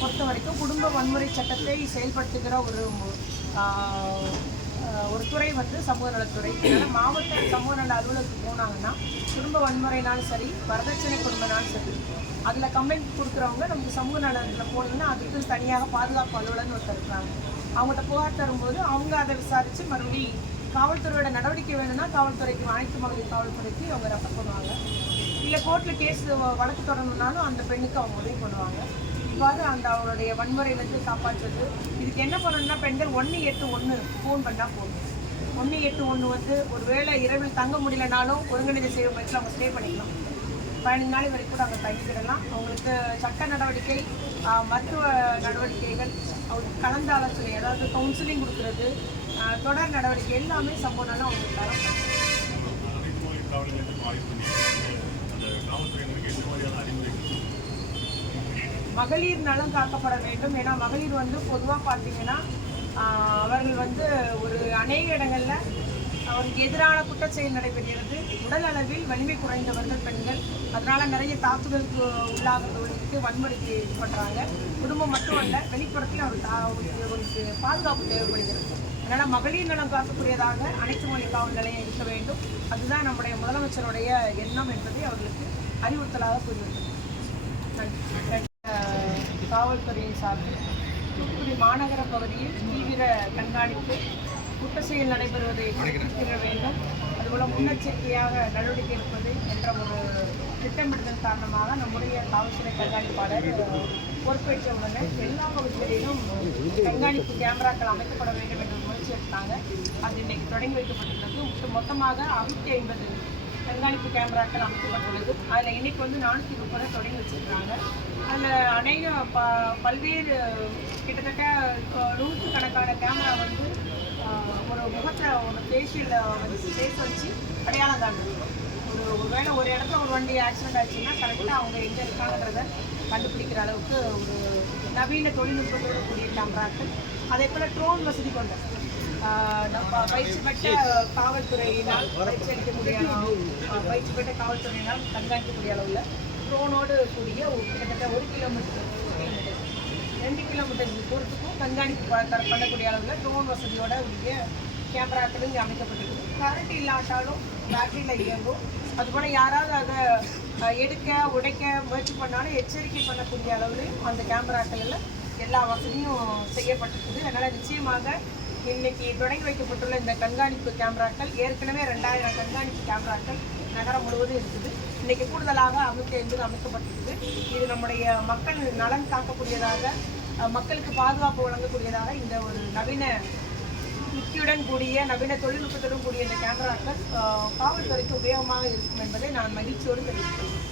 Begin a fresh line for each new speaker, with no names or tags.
பொறுத்த வரைக்கும் குடும்ப வன்முறை சட்டத்தை செயல்படுத்துகிற ஒரு ஒரு துறை வந்து சமூக நலத்துறை. அதனால மாவட்ட சமூக நல அலுவலகத்துக்கு போனாங்கன்னா குடும்ப வன்முறைனாலும் சரி வரதட்சணை குடும்பம்னாலும் சரி அதில் கம்ப்ளைண்ட் கொடுக்குறவங்க நமக்கு சமூக நலத்தில் போனீங்கன்னா அதுக்கு தனியாக பாதுகாப்பு அலுவலர்னு ஒருத்தர் இருக்காங்க. அவங்கள்ட்ட புகார் தரும்போது அவங்க அதை விசாரித்து மறுபடி காவல்துறையோட நடவடிக்கை வேணும்னா காவல்துறைக்கு அனைத்து மகளிர் காவல்துறைக்கு அவங்க ரெஃபர் பண்ணுவாங்க. இல்லை கோர்ட்டில் கேஸ் வழக்கு தொடரணும்னாலும் அந்த பெண்ணுக்கு அவங்க உதவி பண்ணுவாங்க. இவ்வாறு அந்த அவங்களுடைய வன்முறையிலிருந்து காப்பாற்றுறது. இதுக்கு என்ன பண்ணணும்னா பெண்கள் ஒன்று எட்டு ஒன்று ஃபோன் பண்ணால் போதும். ஒன்று எட்டு ஒன்று வந்து ஒரு வேளை இரவில் தங்க முடியலனாலும் ஒருங்கிணைந்த சேவை மையத்தில் அவங்க ஸ்டே பண்ணிக்கலாம். பதினஞ்சு நாள் வரைக்கும் கூட அவங்க தங்கிக்கிடலாம். அவங்களுக்கு சட்ட நடவடிக்கை மருத்துவ நடவடிக்கைகள் அவங்களுக்கு கலந்த ஆலோசனை அதாவது கவுன்சிலிங் கொடுக்கறது தொடர் நடவடிக்கை எல்லாமே சம்பவம்னாலும் அவங்களுக்கு தரம் மகளிர் நலம் காக்கப்பட வேண்டும். ஏன்னா மகளிர் வந்து பொதுவாக பார்த்தீங்கன்னா அவர்கள் வந்து ஒரு அநேக இடங்களில் அவருக்கு எதிரான குற்றச்செயல் நடைபெறுகிறது. உடல் அளவில் வலிமை குறைந்தவர்கள் பெண்கள். அதனால் நிறைய தாக்குதலுக்கு உள்ளாகிறவர்களுக்கு வன்முறைக்கு இது பண்ணுறாங்க குடும்பம் மட்டுமல்ல வெளிப்புறத்தில் அவர் தா- அவருக்கு அவருக்கு பாதுகாப்பு தேவைப்படுகிறது. அதனால் மகளிர் நலம் காக்கக்கூடியதாக அனைத்து மொழி காவல் நிலையம் இருக்க வேண்டும். அதுதான் நம்முடைய முதலமைச்சருடைய எண்ணம் என்பதை அவர்களுக்கு அறிவுறுத்தலாக கூறியுள்ளது நன்றி நன்றி. காவல்துறையின் சார்பில் தூத்துக்குடி மாநகர பகுதியில் தீவிர கண்காணிப்பு குற்ற செயல் நடைபெறுவதை குறிப்பிட வேண்டும். அதுபோல் முன்னெச்சரிக்கையாக நடவடிக்கை எடுப்பது என்ற ஒரு திட்டமிடுதல் காரணமாக நம்முடைய காவல்துறை கண்காணிப்பாளர் பொறுப்பேற்ற உடனே எல்லா பகுதிகளிலும் கண்காணிப்பு கேமராக்கள் அமைக்கப்பட வேண்டும் என்ற ஒரு முயற்சி எடுத்தாங்க. அது இன்னைக்கு தொடங்கி வைக்கப்பட்டுள்ளது. மொத்தமாக அறுநூற்றி ஐம்பது கண்காணிப்பு கேமராக்கள் அமைக்கப்பட்டுள்ளது. அதில் இன்னைக்கு வந்து நானூற்றி முப்பதை தொடங்கி வச்சுருக்காங்க. அதில் அநேக ப பல்வேறு கிட்டத்தட்ட இப்போ நூற்றுக்கணக்கான கேமரா வந்து ஒரு முகத்தை ஒரு ஃபேஷியல் ஃபேஸ் வச்சு அடையாளம் காட்டுது ஒரு ஒருவேளை ஒரு இடத்துல ஒரு வண்டி ஆக்சிடென்ட் ஆச்சுன்னா கரெக்டாக அவங்க எங்கே இருக்காங்கன்றத கண்டுபிடிக்கிற அளவுக்கு ஒரு நவீன தொழில்நுட்பத்தோடு கூடிய கேமராக்கள் அதே போல் ட்ரோன் வசதி கொண்ட நம்ம பயிற்சி பெற்ற காவல்துறையினால் பயிற்சி அளிக்கக்கூடிய ஆஹ் பயிற்சி பெற்ற காவல்துறையினால் கண்காணிக்கக்கூடிய அளவில் ட்ரோனோடு கூடிய ஒரு கிட்டத்தட்ட ஒரு கிலோமீட்டர் கிலோமீட்டர் ரெண்டு கிலோமீட்டர் தூரத்துக்கும் கண்காணிப்பு பண்ணக்கூடிய அளவில் ட்ரோன் வசதியோட உரிய கேமராக்களும் இங்கே அமைக்கப்பட்டிருக்கு கரண்ட் இல்லாட்டாலும் பேட்டரியில் இயங்கும் அதுபோல் யாராவது அதை எடுக்க உடைக்க முயற்சி பண்ணாலும் எச்சரிக்கை பண்ணக்கூடிய அளவில் அந்த கேமராக்களில் எல்லா வசதியும் செய்யப்பட்டிருக்குது. அதனால் நிச்சயமாக இன்னைக்கு தொடங்கி வைக்கப்பட்டுள்ள இந்த கண்காணிப்பு கேமராக்கள் ஏற்கனவே ரெண்டாயிரம் கண்காணிப்பு கேமராக்கள் நகரம் முழுவதும் இருக்குது. இன்னைக்கு கூடுதலாக அமைக்க என்பது அமைக்கப்பட்டிருக்குது. இது நம்முடைய மக்கள் நலன் காக்கக்கூடியதாக மக்களுக்கு பாதுகாப்பு வழங்கக்கூடியதாக இந்த ஒரு நவீன யுக்தியுடன் கூடிய நவீன தொழில்நுட்பத்துடன் கூடிய இந்த கேமராக்கள் காவல்துறைக்கு உபயோகமாக இருக்கும் என்பதை நான் மகிழ்ச்சியோடு தெரிவித்துள்ளேன்